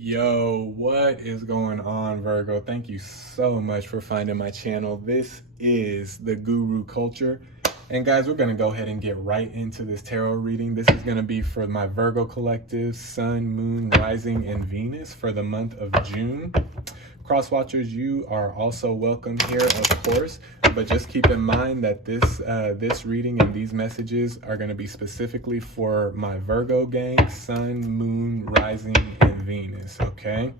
Yo, what is going on, Virgo? Thank you so much for finding my channel. This is the Guru Culture. And guys, we're going to go ahead and get right into this tarot reading. This is going to be for my Virgo collective, Sun, Moon, Rising, and Venus for the month of June. Cross watchers, you are also welcome here, of course, but just keep in mind that this reading and these messages are going to be specifically for my Virgo gang, Sun, Moon, Rising, and Venus, okay?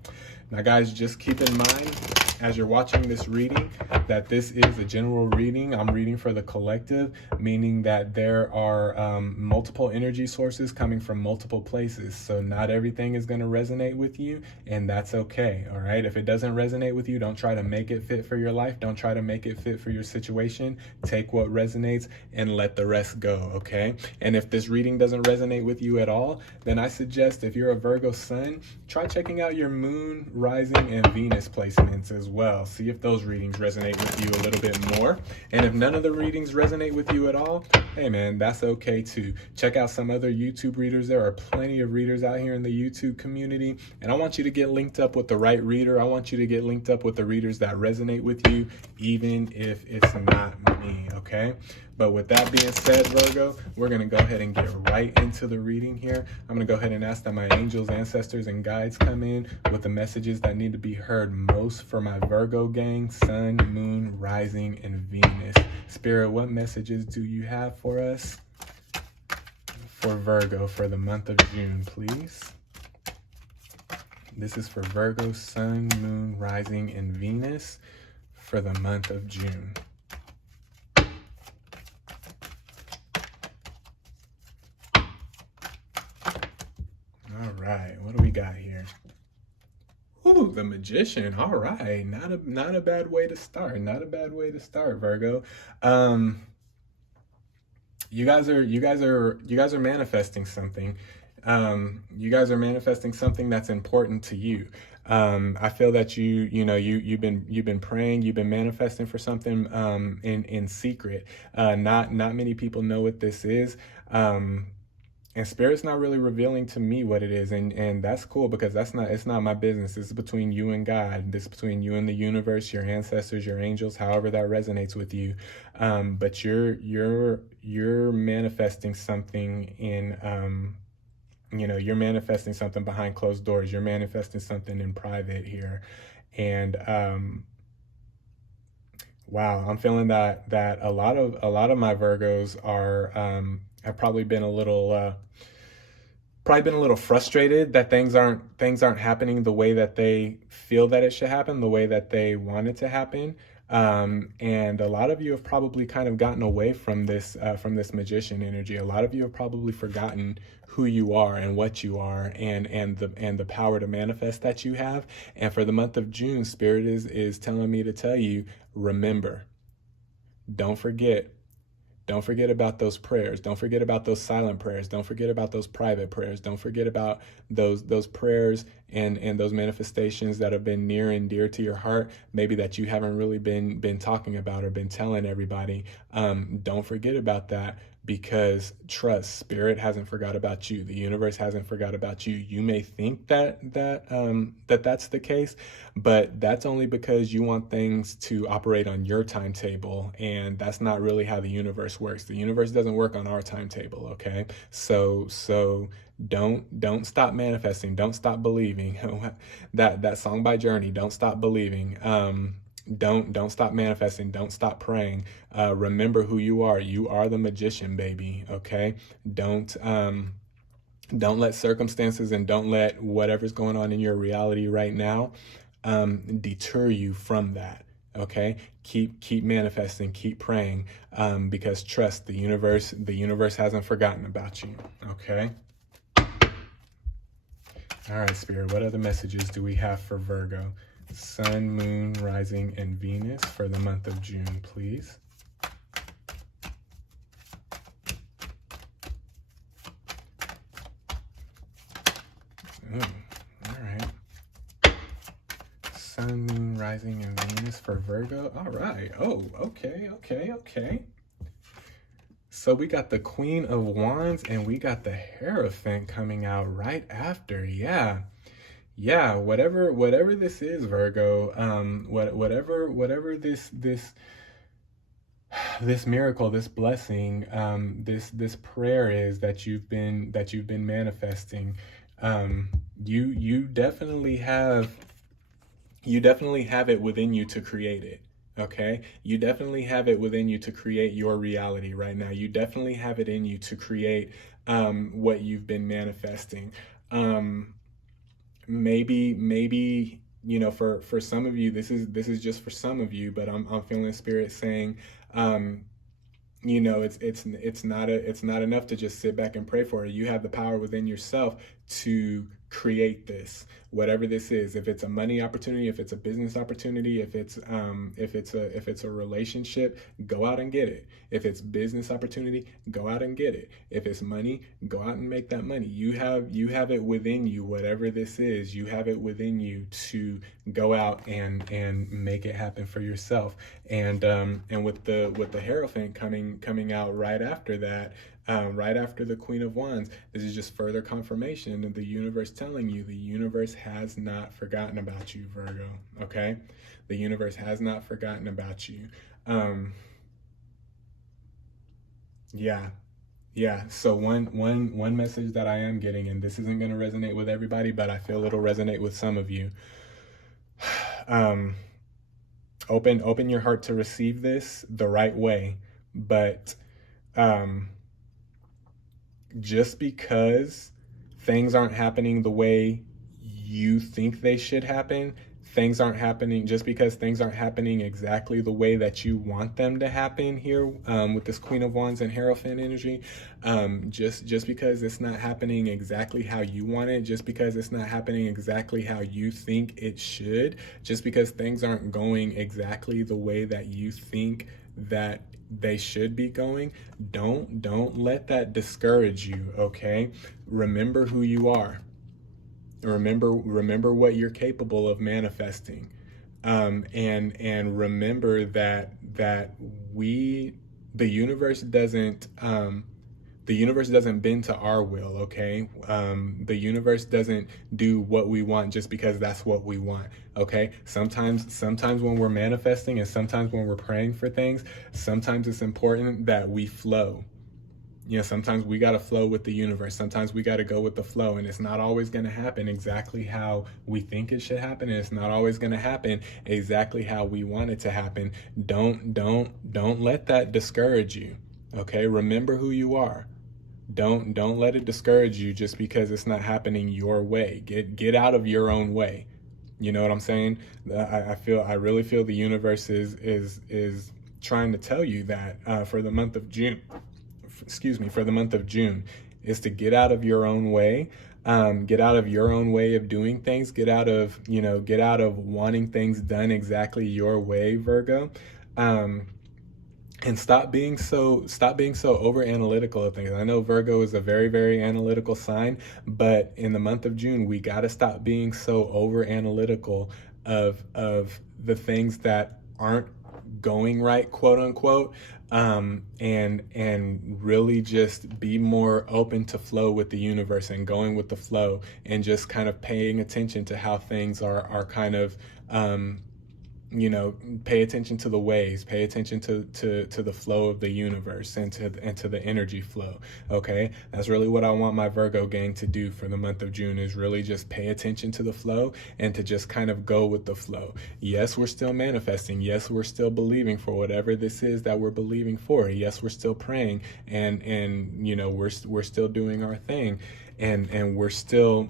Now, guys, just keep in mind as you're watching this reading that this is a general reading. I'm reading for the collective, meaning that there are multiple energy sources coming from multiple places. So not everything is going to resonate with you, and that's okay, all right? If it doesn't resonate with you, don't try to make it fit for your life. Don't try to make it fit for your situation. Take what resonates and let the rest go, okay? And if this reading doesn't resonate with you at all, then I suggest if you're a Virgo sun, try checking out your Moon, Rising, and Venus placements as well. See if those readings resonate with you a little bit more. And if none of the readings resonate with you at all, hey man, that's okay too. Check out some other YouTube readers. There are plenty of readers out here in the YouTube community, and I want you to get linked up with the right reader. I want you to get linked up with the readers that resonate with you, even if it's not me, okay? But with that being said, Virgo, we're going to go ahead and get right into the reading here. I'm going to go ahead and ask that my angels, ancestors, and guides come in with the messages that need to be heard most for my Virgo gang, Sun, Moon, Rising, and Venus. Spirit, what messages do you have for us for Virgo for the month of June, please? This is for Virgo, Sun, Moon, Rising, and Venus for the month of June. All right, what do we got here? Ooh, the Magician. All right, not a bad way to start. Not a bad way to start, Virgo. You guys are manifesting something. You guys are manifesting something that's important to you. I feel that you've been praying, you've been manifesting for something in secret. Not many people know what this is. And Spirit's not really revealing to me what it is, and that's cool because it's not my business. This is between you and God. This is between you and the universe, your ancestors, your angels, however that resonates with you. But you're manifesting something in you're manifesting something behind closed doors. You're manifesting something in private here, and wow, I'm feeling that a lot of my Virgos are have probably been a little frustrated that things aren't happening the way that they feel that it should happen, the way that they want it to happen. And a lot of you have probably kind of gotten away from this Magician energy. A lot of you have probably forgotten who you are and what you are, and the power to manifest that you have. And for the month of June, Spirit is telling me to tell you, remember, don't forget. Don't forget about those prayers. Don't forget about those silent prayers. Don't forget about those private prayers. Don't forget about those prayers and those manifestations that have been near and dear to your heart, maybe that you haven't really been talking about or been telling everybody. Don't forget about that, because trust, Spirit hasn't forgot about you. The universe hasn't forgot about you. You may think that's the case, but that's only because you want things to operate on your timetable, and that's not really how the universe works. The universe doesn't work on our timetable, okay? So don't stop manifesting. Don't stop believing. that song by Journey, Don't Stop Believing. Don't stop manifesting. Don't stop praying. Remember who you are. You are the Magician, baby. Okay. Don't let circumstances and don't let whatever's going on in your reality right now deter you from that. Okay. Keep manifesting. Keep praying. Because trust, the universe hasn't forgotten about you. Okay. All right, Spirit. What other messages do we have for Virgo? Sun, Moon, Rising, and Venus for the month of June, please. Ooh, all right. Sun, Moon, Rising, and Venus for Virgo. All right. Oh, okay. So we got the Queen of Wands and we got the Hierophant coming out right after. Yeah. yeah, whatever this is, Virgo, whatever this miracle, this blessing, this prayer is that you've been manifesting, you definitely have, you definitely have it within you to create it. Okay, you definitely have it within you to create your reality right now. You definitely have it in you to create what you've been manifesting. Um, maybe for some of you, this is just for some of you, but I'm feeling spirit saying, um, it's not enough to just sit back and pray for it. You have the power within yourself to create this, whatever this is. If it's a money opportunity, if it's a business opportunity, if it's a relationship, go out and get it. If it's business opportunity, go out and get it. If it's money, go out and make that money. You have it within you, whatever this is. You have it within you to go out and make it happen for yourself. And with the Hierophant coming out right after that, right after the Queen of Wands, this is just further confirmation of the universe telling you the universe has not forgotten about you, Virgo. Okay, the universe has not forgotten about you. Yeah, yeah. So one message that I am getting, and this isn't going to resonate with everybody, but I feel it'll resonate with some of you. Um, open your heart to receive this the right way, but um, just because things aren't happening the way you think they should happen, things aren't happening just because things aren't happening exactly the way that you want them to happen here, with this Queen of Wands and Hierophant energy. Just because it's not happening exactly how you want it, just because it's not happening exactly how you think it should, just because things aren't going exactly the way that you think that they should be going, don't let that discourage you. Okay, remember who you are. Remember what you're capable of manifesting, and remember that we the universe doesn't, the universe doesn't bend to our will. Okay, the universe doesn't do what we want just because that's what we want. Okay, sometimes when we're manifesting and sometimes when we're praying for things, sometimes it's important that we flow. Sometimes we got to flow with the universe. Sometimes we got to go with the flow, and it's not always going to happen exactly how we think it should happen, and it's not always going to happen exactly how we want it to happen. Don't let that discourage you. Okay? Remember who you are. Don't let it discourage you just because it's not happening your way. Get out of your own way. You know what I'm saying? I really feel the universe is trying to tell you that, for the month of June, for the month of June, is to get out of your own way. Get out of your own way of doing things. Get out of wanting things done exactly your way, Virgo. And stop being so over analytical of things. I know Virgo is a very, very analytical sign, but in the month of June, we got to stop being so over analytical of the things that aren't going right, quote unquote, and really just be more open to flow with the universe and going with the flow, and just kind of paying attention to how things are kind of, pay attention to the waves, pay attention to the flow of the universe, and to the energy flow. Okay, that's really what I want my Virgo gang to do for the month of June, is really just pay attention to the flow and to just kind of go with the flow. Yes, we're still manifesting. Yes, we're still believing for whatever this is that we're believing for. Yes, we're still praying, and we're still doing our thing, and we're still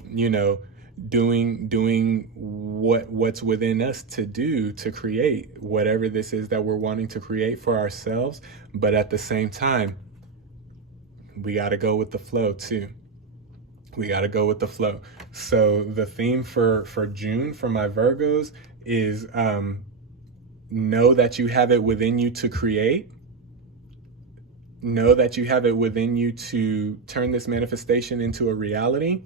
doing what's within us to do to create whatever this is that we're wanting to create for ourselves. But at the same time, we got to go with the flow too. We got to go with the flow. So the theme for June for my Virgos is, know that you have it within you to create. Know that you have it within you to turn this manifestation into a reality,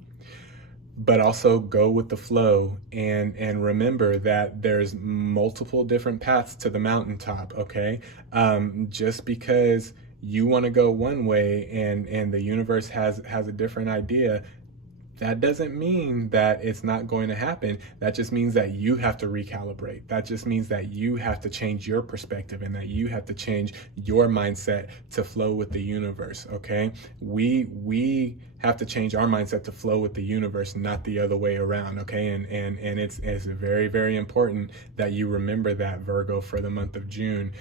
but also go with the flow, and remember that there's multiple different paths to the mountaintop. Okay, just because you want to go one way and the universe has a different idea, That doesn't mean that it's not going to happen. That just means that you have to recalibrate. That just means that you have to change your perspective and that you have to change your mindset to flow with the universe, okay? We have to change our mindset to flow with the universe, not the other way around, okay? And it's very, very important that you remember that, Virgo, for the month of June,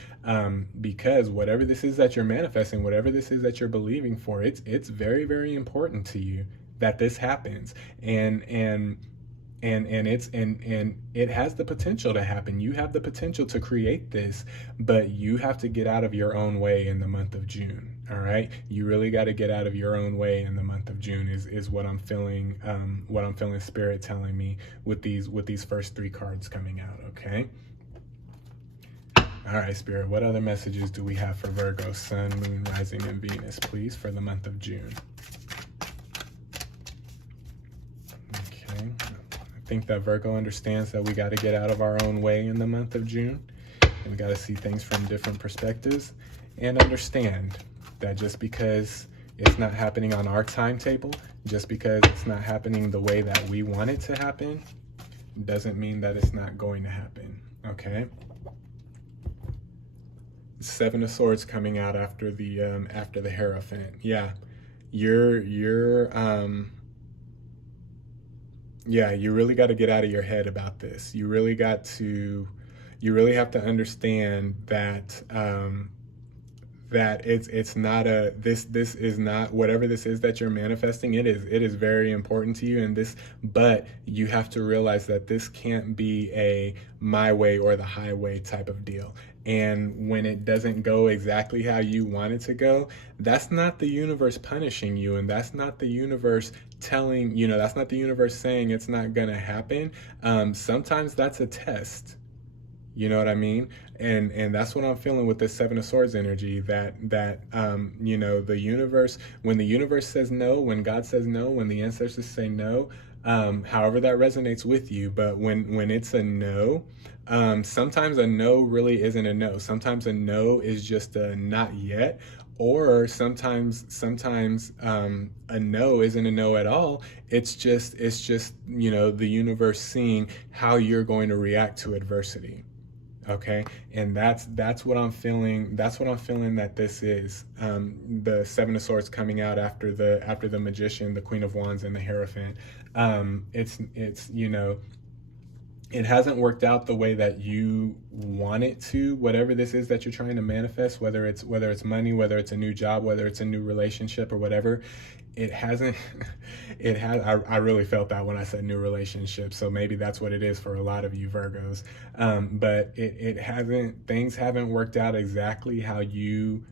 because whatever this is that you're manifesting, whatever this is that you're believing for, it's very, very important to you that this happens, and it has the potential to happen. You have the potential to create this, but you have to get out of your own way in the month of June. All right, you really got to get out of your own way in the month of June is what I'm feeling. What I'm feeling Spirit telling me with these first 3 cards coming out. Okay. All right, Spirit. What other messages do we have for Virgo, Sun, Moon, Rising, and Venus, please, for the month of June? Okay. I think that Virgo understands that we got to get out of our own way in the month of June, and we got to see things from different perspectives and understand that just because it's not happening on our timetable, just because it's not happening the way that we want it to happen, doesn't mean that it's not going to happen, okay? 7 of Swords coming out after the Hierophant. Yeah, you really got to get out of your head about this. You really have to understand that that it's not this is not, whatever this is that you're manifesting, it is very important to you, and but you have to realize that this can't be a my way or the highway type of deal. And when it doesn't go exactly how you want it to go, that's not the universe punishing you, and that's not the universe telling, that's not the universe saying it's not gonna happen. Sometimes that's a test. You know what I mean? And that's what I'm feeling with this 7 of Swords energy, that the universe, when the universe says no, when God says no, when the ancestors say no, however that resonates with you, but when it's a no, sometimes a no really isn't a no. Sometimes a no is just a not yet, or sometimes a no isn't a no at all. It's just the universe seeing how you're going to react to adversity. Okay, and that's what I'm feeling. That's what I'm feeling that this is. The 7 of Swords coming out after the Magician, the Queen of Wands, and the Hierophant. It's it hasn't worked out the way that you want it to. Whatever this is that you're trying to manifest, whether it's money, whether it's a new job, whether it's a new relationship, or whatever, it hasn't. I really felt that when I said new relationship. So maybe that's what it is for a lot of you Virgos. But it hasn't. Things haven't worked out exactly how you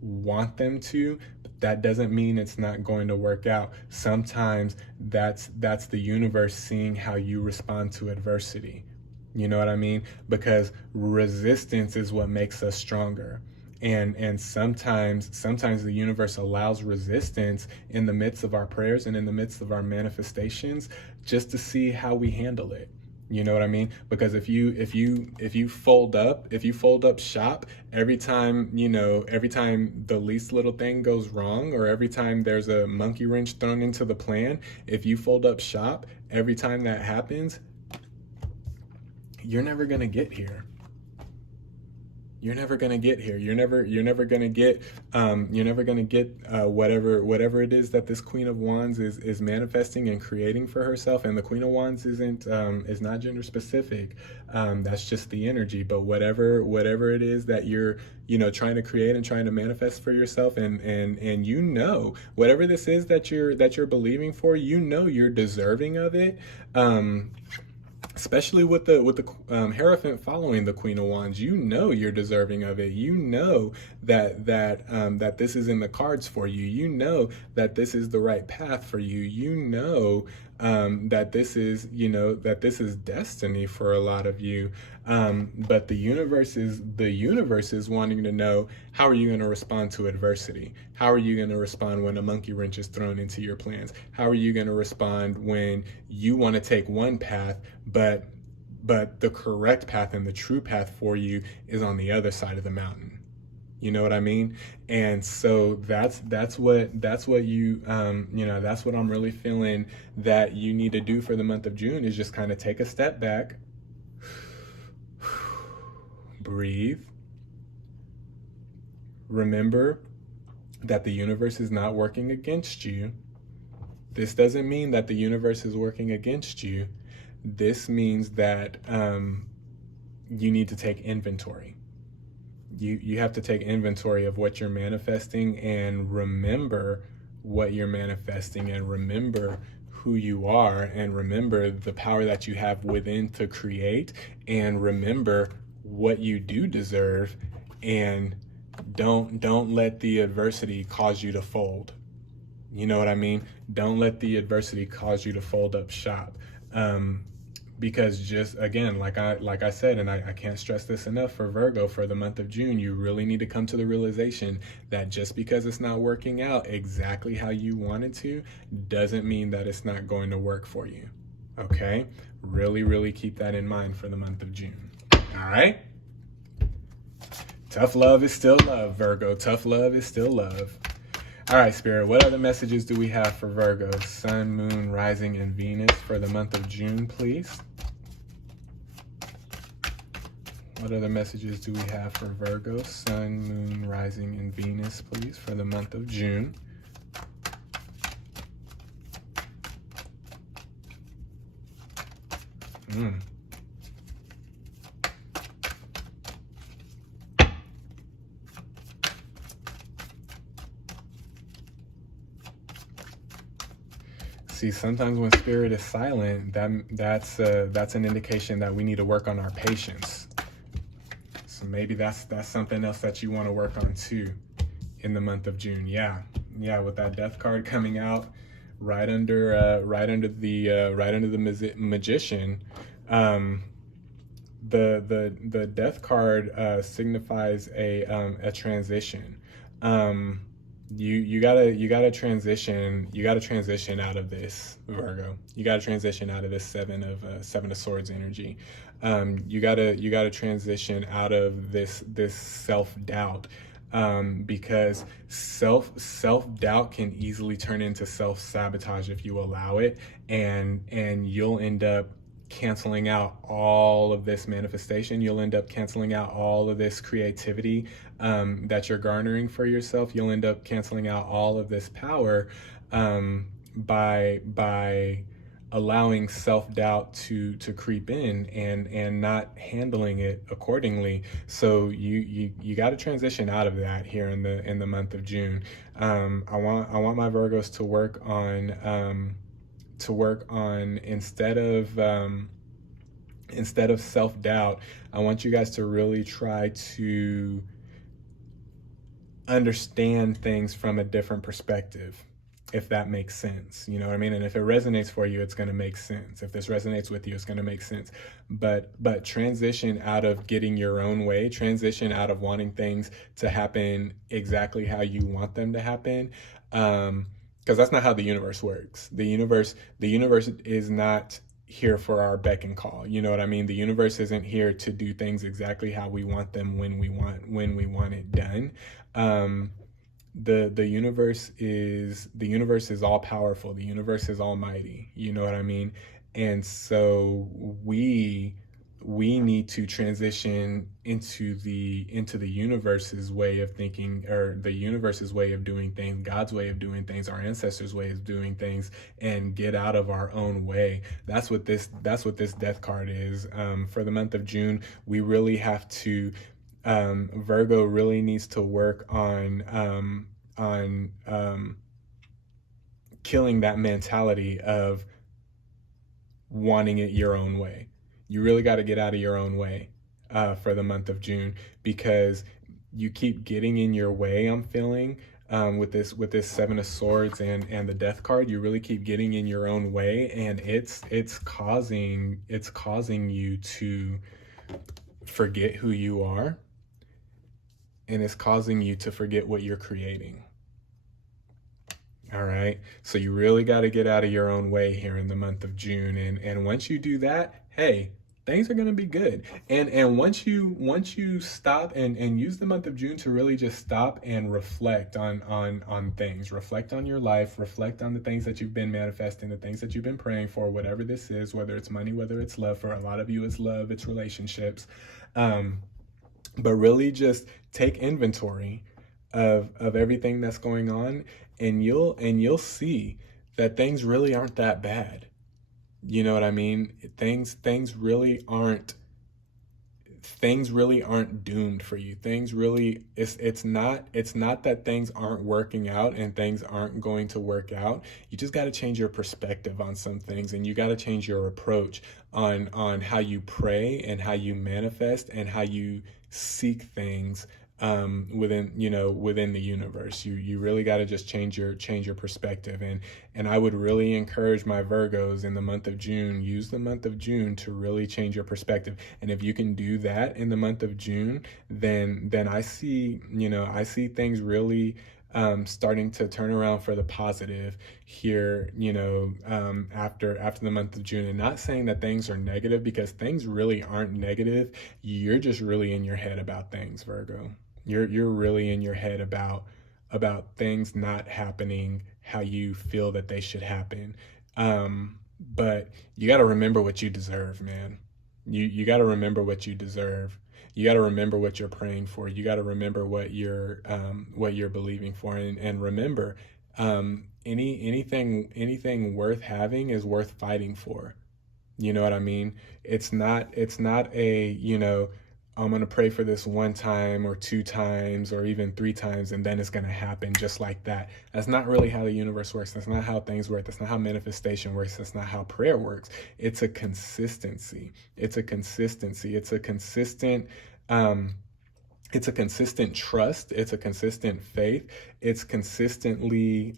want them to. But that doesn't mean it's not going to work out. Sometimes that's the universe seeing how you respond to adversity. You know what I mean? Because resistance is what makes us stronger. And sometimes the universe allows resistance in the midst of our prayers and in the midst of our manifestations, just to see how we handle it. You know what I mean? Because if you fold up shop every time the least little thing goes wrong, or every time there's a monkey wrench thrown into the plan, if you fold up shop every time that happens, you're never gonna get here. You're never gonna get here. You're never gonna get whatever it is that this Queen of Wands is manifesting and creating for herself. And the Queen of Wands is not gender specific. That's just the energy. But whatever it is that you're trying to create and trying to manifest for yourself, and whatever this is that you're believing for, you're deserving of it. Especially with the Hierophant following the Queen of Wands, you're deserving of it. That this is in the cards for you. That this is the right path for you. That this is destiny for a lot of you. But the universe is wanting to know, how are you going to respond to adversity? How are you going to respond when a monkey wrench is thrown into your plans? How are you going to respond when you want to take one path, but the correct path and the true path for you is on the other side of the mountain? You know what I mean? And so that's what you that's what I'm really feeling that you need to do for the month of June, is just kind of take a step back, breathe, remember that the universe is not working against you. This doesn't mean that the universe is working against you. This means that you need to take inventory. You have to take inventory of what you're manifesting, and remember what you're manifesting, and remember who you are, and remember the power that you have within to create, and remember what you do deserve, and don't let the adversity cause you to fold. You know what I mean? Don't let the adversity cause you to fold up shop. Because just again, like I said, and I can't stress this enough for Virgo, for the month of June, you really need to come to the realization that just because it's not working out exactly how you want it to, doesn't mean that it's not going to work for you. Okay? Really, really keep that in mind for the month of June. All right? Tough love is still love, Virgo. Tough love is still love. All right, Spirit, what other messages do we have for Virgo? Sun, Moon, Rising, and Venus for the month of June, please. What other messages do we have for Virgo? Sun, Moon, Rising, and Venus, please, for the month of June. See, sometimes when Spirit is silent, that's an indication that we need to work on our patience. So maybe that's something else that you want to work on too in the month of June. Yeah, with that Death card coming out right under the Magician. The Death card signifies a transition. You gotta transition out of this, Virgo. You gotta transition out of this Seven of Swords energy. You gotta transition out of this self-doubt, because self-doubt can easily turn into self-sabotage if you allow it, and you'll end up canceling out all of this manifestation. You'll end up canceling out all of this creativity that you're garnering for yourself. You'll end up canceling out all of this power by allowing self-doubt to creep in and not handling it accordingly. So you got to transition out of that here in the month of June. I want my Virgos to work on instead of self-doubt, I want you guys to really try to understand things from a different perspective, if that makes sense. You know what I mean? And if it resonates for you, it's going to make sense. If this resonates with you, it's going to make sense. But transition out of getting your own way, transition out of wanting things to happen exactly how you want them to happen. Because that's not how the universe works. The universe is not here for our beck and call. You know what I mean? The universe isn't here to do things exactly how we want them when we want it done. The universe is all powerful. The universe is almighty. You know what I mean? And so we need to transition into the universe's way of thinking, or the universe's way of doing things, God's way of doing things, our ancestors' way of doing things, and get out of our own way. That's what this Death card is. For the month of June, we really have to, Virgo really needs to work on killing that mentality of wanting it your own way. You really got to get out of your own way for the month of June, because you keep getting in your way. I'm feeling with this Seven of Swords and the Death card, you really keep getting in your own way, and it's causing you to forget who you are, and it's causing you to forget what you're creating. All right, so you really got to get out of your own way here in the month of June, and once you do that, hey, things are going to be good. And once you stop and use the month of June to really just stop and reflect on things, reflect on your life, reflect on the things that you've been manifesting, the things that you've been praying for, whatever this is, whether it's money, whether it's love. For a lot of you it's love, it's relationships, but really just take inventory of everything that's going on, and you'll see that things really aren't that bad. You know what I mean? Things really aren't doomed for you. Things really, it's not that things aren't working out and things aren't going to work out. You just got to change your perspective on some things, and you got to change your approach on how you pray and how you manifest and how you seek things within the universe. You really got to just change your perspective. And I would really encourage my Virgos in the month of June, use the month of June to really change your perspective. And if you can do that in the month of June, then I see things really starting to turn around for the positive here, after the month of June. And not saying that things are negative, because things really aren't negative. You're just really in your head about things, Virgo. You're really in your head about things not happening how you feel that they should happen. But you got to remember what you deserve, man. You got to remember what you deserve. You got to remember what you're praying for. You got to remember what you're believing for, and remember, anything worth having is worth fighting for. You know what I mean? It's not a, I'm going to pray for this one time or two times or even three times and then it's going to happen just like that. That's not really how the universe works. That's not how things work. That's not how manifestation works. That's not how prayer works. It's a consistency. It's a consistency. It's a consistent trust. It's a consistent faith. It's consistently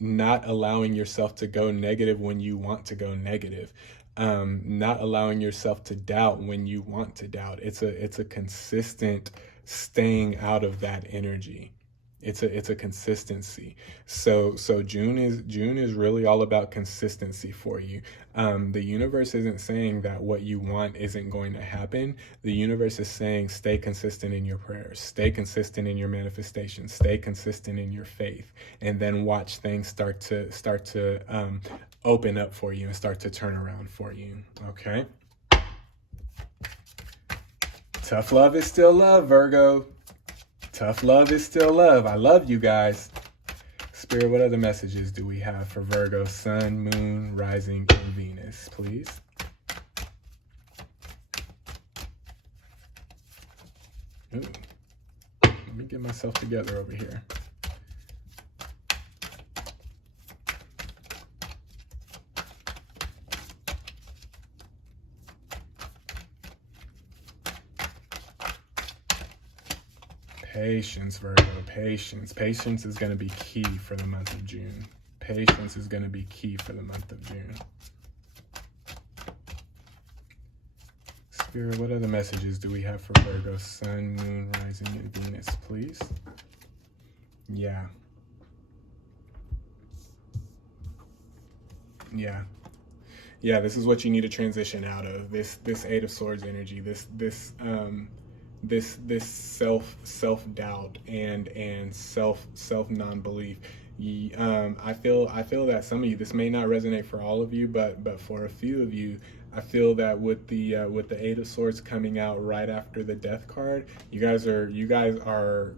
not allowing yourself to go negative when you want to go negative. Not allowing yourself to doubt when you want to doubt. It's a consistent staying out of that energy. It's a consistency. So June is really all about consistency for you. The universe isn't saying that what you want isn't going to happen. The universe is saying stay consistent in your prayers, stay consistent in your manifestation, stay consistent in your faith, and then watch things start to open up for you and start to turn around for you. Okay. Tough love is still love, Virgo. Tough love is still love. I love you guys. Spirit, what other messages do we have for Virgo, Sun, Moon, Rising, and Venus, please? Ooh. Let me get myself together over here. Patience, Virgo, patience. Patience is going to be key for the month of June. Patience is going to be key for the month of June. Spirit, what other messages do we have for Virgo, Sun, Moon, Rising, and Venus, please? Yeah. Yeah. Yeah, this is what you need to transition out of. This Eight of Swords energy, this self-doubt and self non-belief. I feel that some of you, this may not resonate for all of you, but for a few of you, I feel that with the Eight of Swords coming out right after the Death card, you guys are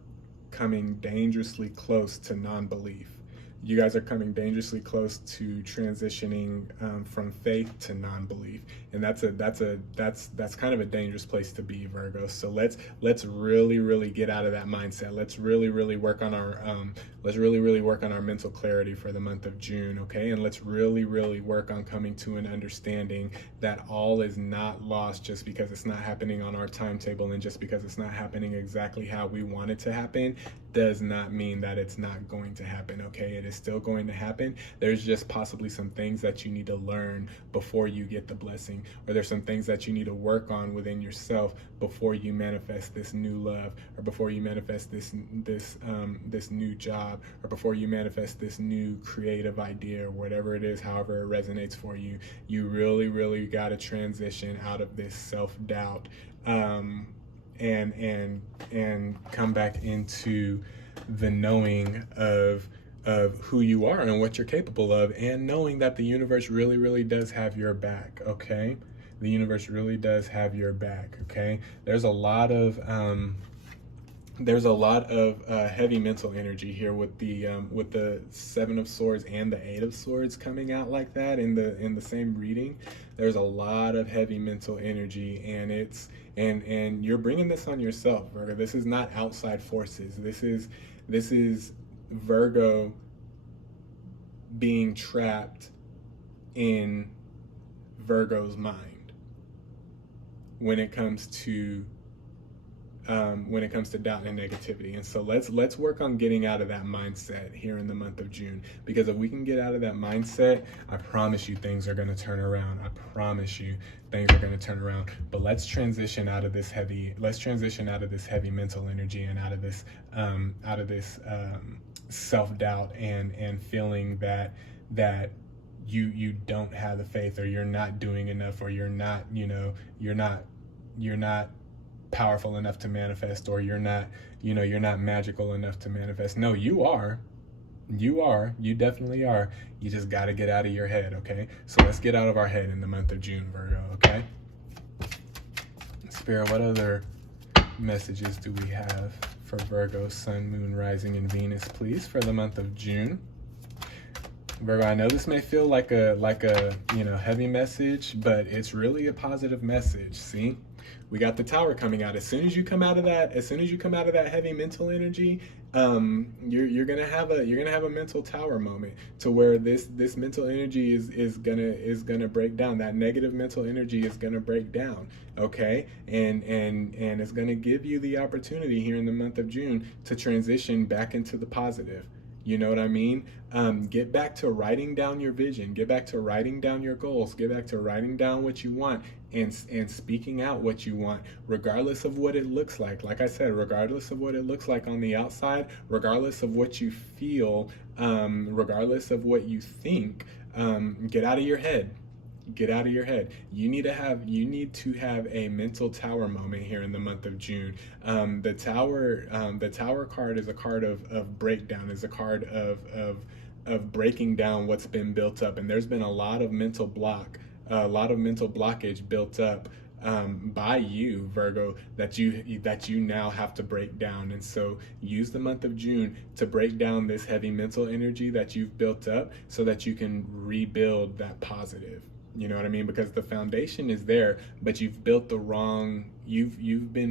coming dangerously close to non-belief. You guys are coming dangerously close to transitioning from faith to non-belief, and that's kind of a dangerous place to be, Virgo. So let's really get out of that mindset. Let's really work on our mental clarity for the month of June, okay? And let's really work on coming to an understanding that all is not lost just because it's not happening on our timetable and just because it's not happening exactly how we want it to happen. does not mean that it's not going to happen. Okay, it is still going to happen. There's just possibly some things that you need to learn before you get the blessing, or there's some things that you need to work on within yourself before you manifest this new love, or before you manifest this new job, or before you manifest this new creative idea, or whatever it is, however it resonates for you. You really got to transition out of this self-doubt, and come back into the knowing of who you are and what you're capable of, and knowing that the universe really does have your back. Okay, the universe really does have your back. Okay, there's a lot of heavy mental energy here with the Seven of Swords and the Eight of Swords coming out like that in the same reading. There's a lot of heavy mental energy, and and you're bringing this on yourself, Virgo. This is not outside forces. This is Virgo being trapped in Virgo's mind when it comes to doubt and negativity. And so let's work on getting out of that mindset here in the month of June, because if we can get out of that mindset, I promise you things are going to turn around. I promise you things are going to turn around. But let's transition out of this heavy mental energy, and out of this self-doubt and feeling that you don't have the faith, or you're not doing enough, or you're not powerful enough to manifest, or you're not magical enough to manifest. No, you definitely are. You just got to get out of your head. Okay, so let's get out of our head in the month of June, Virgo. Okay, Spirit, what other messages do we have for Virgo, Sun, Moon, Rising, and Venus, please, for the month of June? Virgo, I know this may feel like a heavy message, but it's really a positive message. See, we got the Tower coming out. As soon as you come out of that heavy mental energy, you're gonna have a mental Tower moment, to where this mental energy is gonna break down. That negative mental energy is gonna break down. Okay, and it's gonna give you the opportunity here in the month of June to transition back into the positive. You know what I mean? Get back to writing down your vision. Get back to writing down your goals. Get back to writing down what you want, and speaking out what you want, regardless of what it looks like. Like I said, regardless of what it looks like on the outside, regardless of what you feel, regardless of what you think, get out of your head. Get out of your head. You need to have a mental Tower moment here in the month of June. The Tower card is a card of breakdown, is a card of breaking down what's been built up. And there's been a lot of mental blockage built up by you, Virgo, that you now have to break down. And so use the month of June to break down this heavy mental energy that you've built up, so that you can rebuild that positive. You know what I mean? Because the foundation is there, but you've been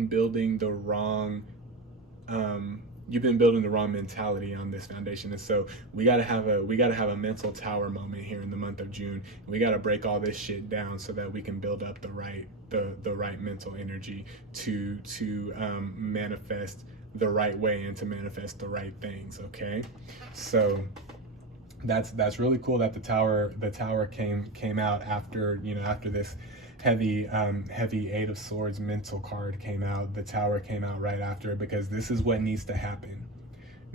building the wrong mentality on this foundation. And so we gotta have a mental Tower moment here in the month of June. We gotta break all this shit down so that we can build up the right mental energy to manifest the right way, and to manifest the right things. Okay, so that's really cool that the Tower came out after this heavy Eight of Swords mental card came out. The Tower came out right after, because this is what needs to happen.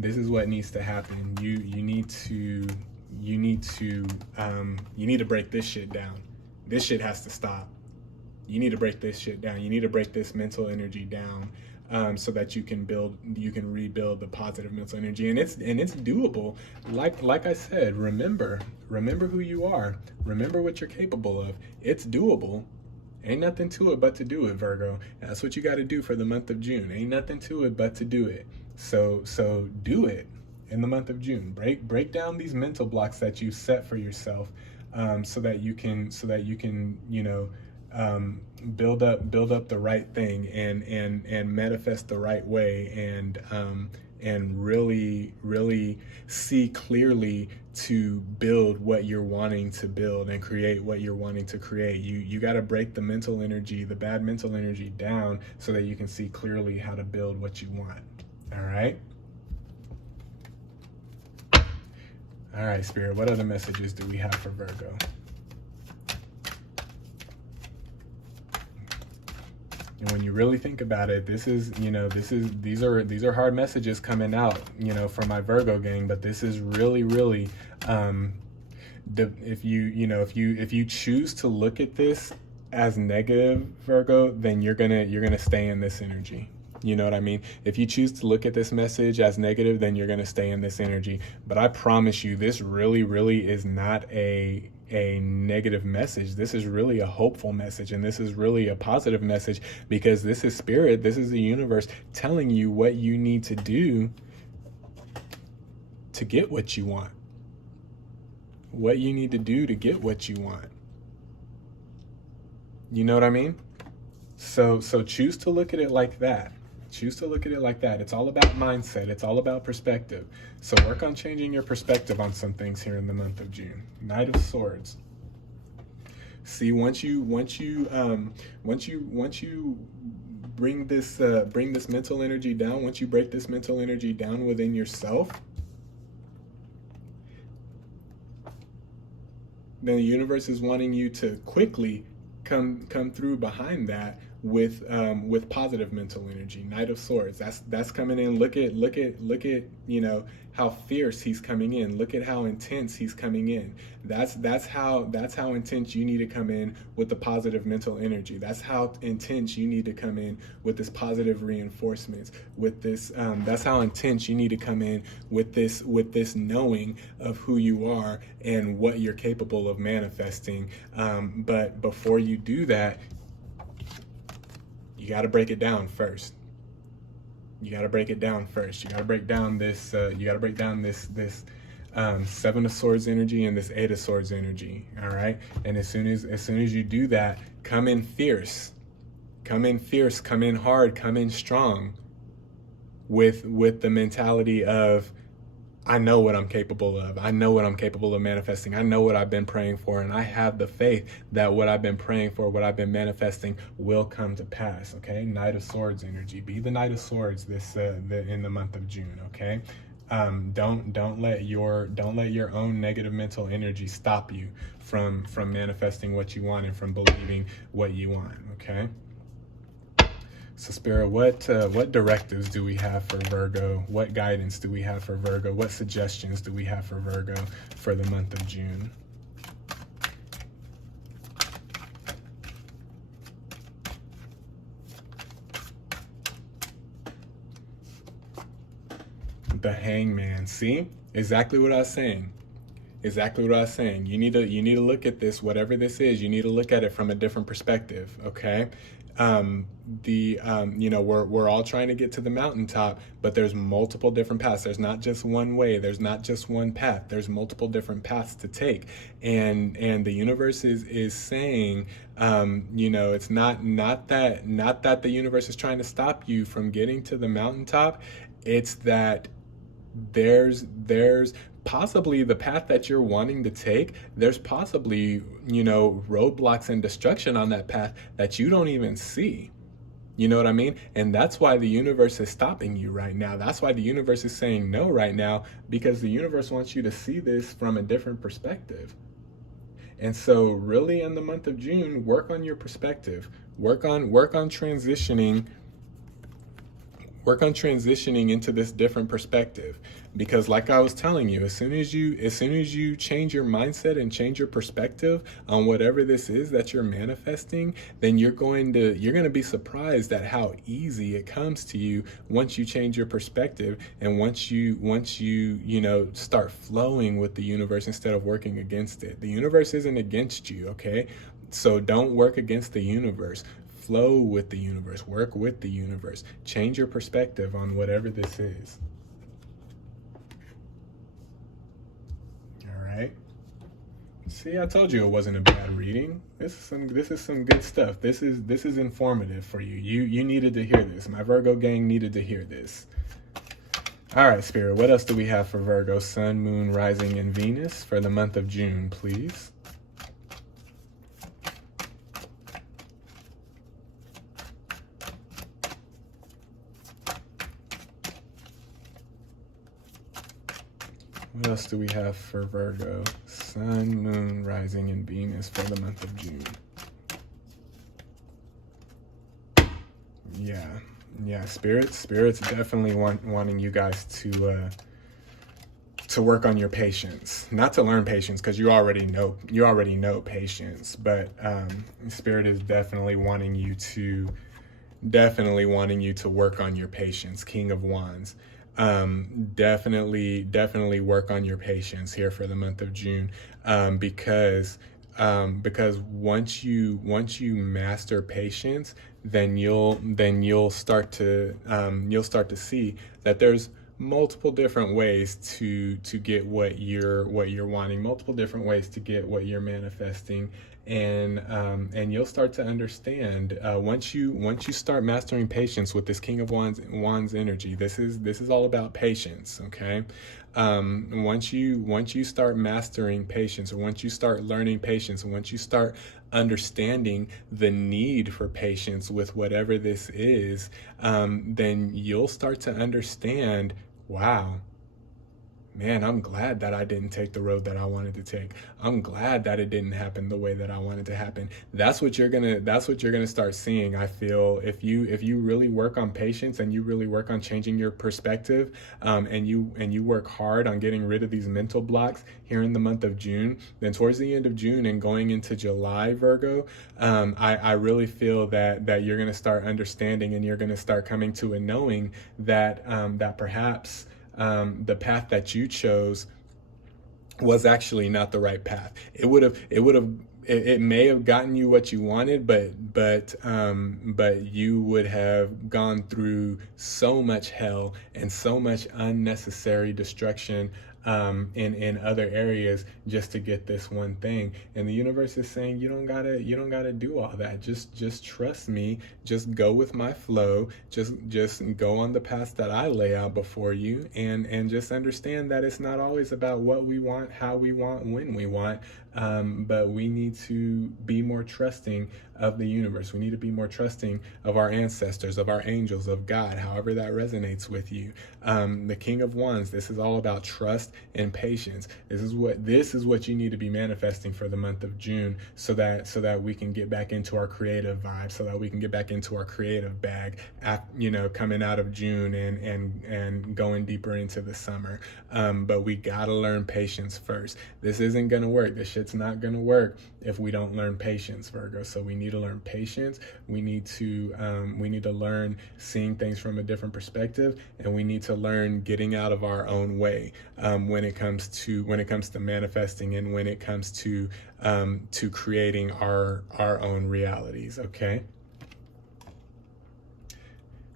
You need to break this shit down. This shit has to stop. You need to break this shit down. You need to break this mental energy down, so that you can rebuild the positive mental energy. And it's doable. Like I said, remember who you are. Remember what you're capable of. It's doable. Ain't nothing to it but to do it, Virgo. That's what you got to do for the month of June. Ain't nothing to it but to do it. So do it in the month of June. Break down these mental blocks that you set for yourself, so that you can build up the right thing, and manifest the right way, and really see clearly to build what you're wanting to build, and create what you're wanting to create. You got to break the mental energy, the bad mental energy, down, so that you can see clearly how to build what you want. All right. All right, Spirit, what other messages do we have for Virgo? And when you really think about it, this is, these are hard messages coming out, from my Virgo gang, but this is really, if you choose to look at this as negative, Virgo, then you're gonna stay in this energy. You know what I mean? If you choose to look at this message as negative, then you're gonna stay in this energy. But I promise you, this really is not a negative message. This is really a hopeful message, and this is really a positive message, because this is spirit, this is the universe telling you what you need to do to get what you want. What you need to do to get what you want. You know what I mean? So choose to look at it like that. Choose to look at it like that. It's all about mindset. It's all about perspective. So work on changing your perspective on some things here in the month of June. Knight of Swords. See, once you bring this mental energy down, once you break this mental energy down within yourself, then the universe is wanting you to quickly come through behind that with positive mental energy. Knight of Swords. That's coming in. Look at how fierce he's coming in. Look at how intense he's coming in. That's how intense you need to come in with the positive mental energy. That's how intense you need to come in with this positive reinforcements. With this, that's how intense you need to come in with this knowing of who you are and what you're capable of manifesting. But before you do that, you got to break it down first. You got to break it down first. You got to break down this. You got to break down this Seven of Swords energy and this Eight of Swords energy. All right. And as soon as you do that, come in fierce. Come in fierce. Come in hard. Come in strong. With the mentality of, I know what I'm capable of. I know what I'm capable of manifesting. I know what I've been praying for, and I have the faith that what I've been praying for, what I've been manifesting, will come to pass. Okay, Knight of Swords energy. Be the Knight of Swords in the month of June. Okay, don't let your own negative mental energy stop you from manifesting what you want and from believing what you want. Okay. So Spirit, what directives do we have for Virgo? What guidance do we have for Virgo? What suggestions do we have for Virgo for the month of June? The Hangman. See? Exactly what I was saying. Exactly what I was saying. You need to look at this, whatever this is, you need to look at it from a different perspective, okay? We're all trying to get to the mountaintop, but there's multiple different paths. There's not just one way. There's not just one path. There's multiple different paths to take. And the universe is saying, it's not that the universe is trying to stop you from getting to the mountaintop. It's that there's possibly the path that you're wanting to take, there's possibly, roadblocks and destruction on that path that you don't even see. You know what I mean? And that's why the universe is stopping you right now. That's why the universe is saying no right now, because the universe wants you to see this from a different perspective. And so really in the month of June, work on your perspective. Work on transitioning into this different perspective, because like I was telling you, as soon as you change your mindset and change your perspective on whatever this is that you're manifesting, then you're going to be surprised at how easy it comes to you once you change your perspective, and once you start flowing with the universe instead of working against it. The universe isn't against you, okay? So don't work against the universe. Flow with the universe, work with the universe, change your perspective on whatever this is. All right. See, I told you it wasn't a bad reading. This is some good stuff. This is informative for you. You needed to hear this. My Virgo gang needed to hear this. All right, Spirit, what else do we have for Virgo, Sun, Moon, Rising, and Venus for the month of June, please? What else do we have for Virgo? Sun, Moon, Rising, and Venus for the month of June. Yeah, spirits definitely wanting you guys to work on your patience, not to learn patience, because you already know patience, but spirit is definitely wanting you to work on your patience. King of Wands. Definitely work on your patience here for the month of June, because once you master patience, then you'll start to see that there's multiple different ways to get what you're wanting, multiple different ways to get what you're manifesting, and you'll start to understand once you start mastering patience with this King of Wands energy. This is all about patience, okay? Once you start mastering patience, or once you start learning patience, and once you start understanding the need for patience with whatever this is, then you'll start to understand, wow, man, I'm glad that I didn't take the road that I wanted to take. I'm glad that it didn't happen the way that I wanted to happen. That's what you're gonna start seeing. I feel if you really work on patience, and you really work on changing your perspective, and you work hard on getting rid of these mental blocks here in the month of June, then towards the end of June and going into July, Virgo, I really feel that you're gonna start understanding, and you're gonna start coming to a knowing that that perhaps the path that you chose was actually not the right path. It may have gotten you what you wanted, but you would have gone through so much hell and so much unnecessary destruction in other areas just to get this one thing. And the universe is saying, you don't gotta do all that. Just trust me. Just go with my flow. Just go on the path that I lay out before you, and just understand that it's not always about what we want, how we want, when we want. But we need to be more trusting of the universe. We need to be more trusting of our ancestors, of our angels, of God, however that resonates with you. The King of Wands, this is all about trust and patience. This is what you need to be manifesting for the month of June, so that we can get back into our creative vibe, so that we can get back into our creative bag, coming out of June and going deeper into the summer. But we gotta learn patience first. This isn't gonna work. This shit's not gonna work if we don't learn patience, Virgo. So we need to learn patience. We need to learn seeing things from a different perspective, and we need to learn getting out of our own way when it comes to manifesting, and when it comes to creating our own realities. Okay.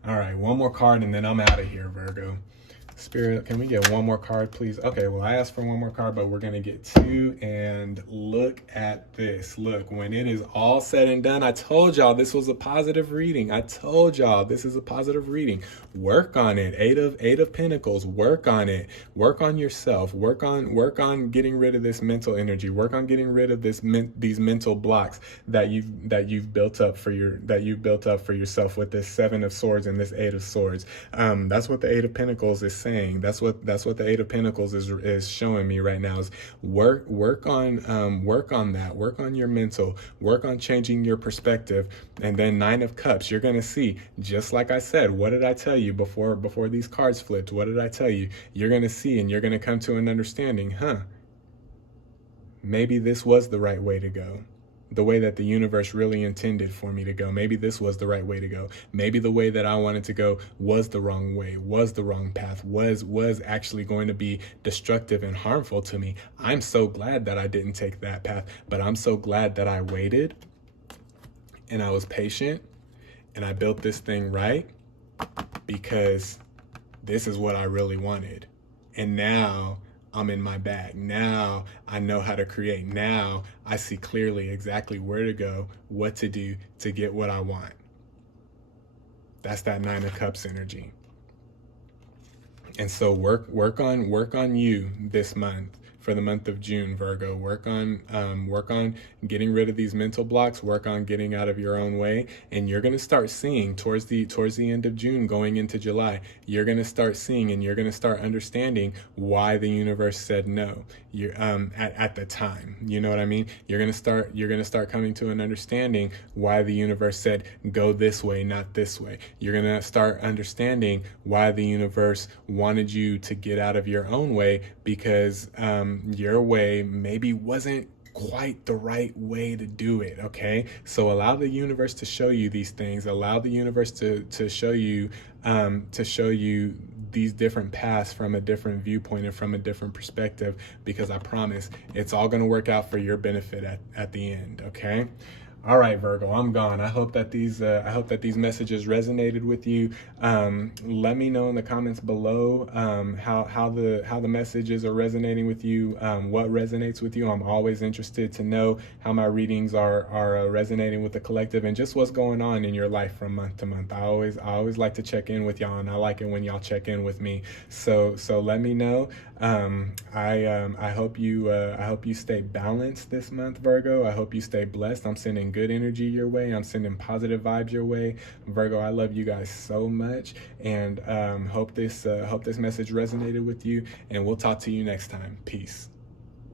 All right, one more card and then I'm out of here, Virgo. Spirit, can we get one more card, please? Okay, well, I asked for one more card, but we're going to get two. And look at this. Look, when it is all said and done, I told y'all this was a positive reading. I told y'all this is a positive reading. Work on it. Eight of Pentacles. Work on it. Work on yourself. Work on getting rid of this mental energy. Work on getting rid of these mental blocks that you've built up for yourself with this Seven of Swords and this Eight of Swords. That's what the Eight of Pentacles is saying. That's what the Eight of Pentacles is showing me right now. Is work on that. Work on your mental. Work on changing your perspective. And then Nine of Cups. You're gonna see, just like I said. What did I tell you before these cards flipped? What did I tell you? You're gonna see, and you're gonna come to an understanding. Maybe this was the right way to go. The way that the universe really intended for me to go. Maybe this was the right way to go. Maybe the way that I wanted to go was the wrong way, was the wrong path, was actually going to be destructive and harmful to me. I'm so glad that I didn't take that path, but I'm so glad that I waited and I was patient and I built this thing right, because this is what I really wanted. And now I'm in my bag. Now I know how to create. Now I see clearly exactly where to go, what to do to get what I want. That's that Nine of Cups energy. And so work on you this month. for the month of June, Virgo. Work on getting rid of these mental blocks. Work on getting out of your own way, and you're going to start seeing towards the end of June, going into July. You're going to start seeing, and you're going to start understanding why the universe said no. You're at the time. You know what I mean? You're going to start coming to an understanding why the universe said go this way, not this way. You're going to start understanding why the universe wanted you to get out of your own way, because your way maybe wasn't quite the right way to do it. Okay, so allow the universe to show you these things. Allow the universe to show you these different paths from a different viewpoint and from a different perspective, because I promise it's all going to work out for your benefit at the end. Okay. All right, Virgo, I'm gone. I hope that these messages resonated with you. Let me know in the comments below how the messages are resonating with you. What resonates with you? I'm always interested to know how my readings are resonating with the collective, and just what's going on in your life from month to month. I always like to check in with y'all, and I like it when y'all check in with me. So let me know. I hope you stay balanced this month, Virgo. I hope you stay blessed. I'm sending good energy your way. I'm sending positive vibes your way, Virgo. I love you guys so much, and hope this message resonated with you, and we'll talk to you next time. Peace.